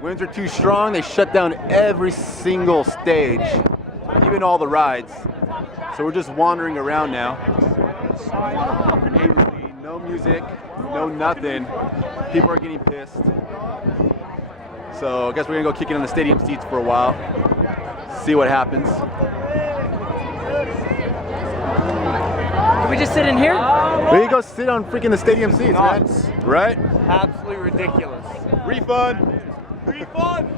Winds are too strong. They shut down every single stage, even all the rides. So we're just wandering around now. Aimlessly, no music, no nothing. People are getting pissed. So I guess we're gonna go kick it on the stadium seats for a while. See what happens. Can we just sit in here? We can go sit on freaking the stadium seats, man. Right? Absolutely ridiculous. Refund. Refund!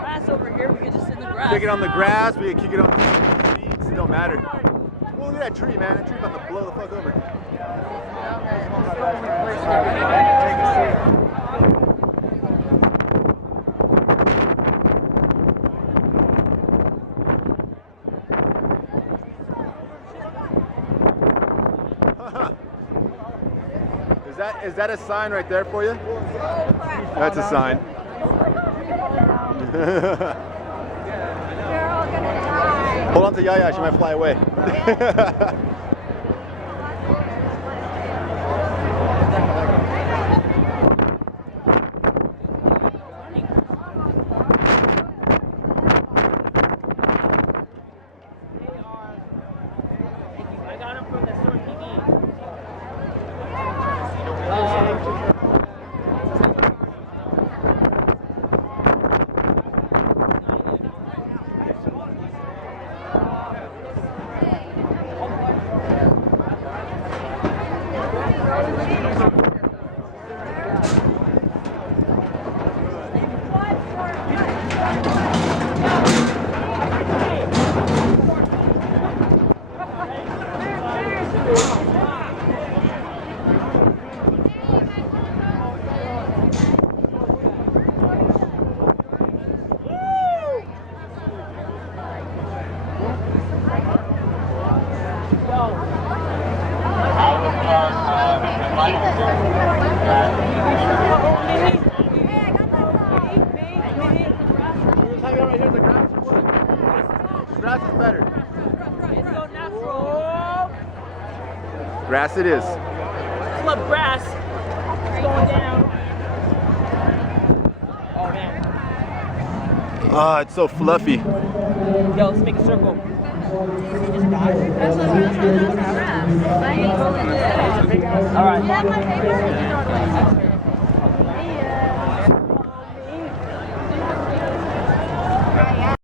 Grass over here, we can just sit in the grass. Kick it on the grass, we can kick it on the seats, it don't matter. Well, look at that tree, man. That tree about to blow the fuck over. Is that a sign right there for you? That's a sign. Hold on to Yaya, she might fly away. I got him from the store TV. Grass is better. It's so natural. Grass it is. Club grass. It's going down. Oh man. Ah, it's so fluffy. Yo, let's make a circle. All right.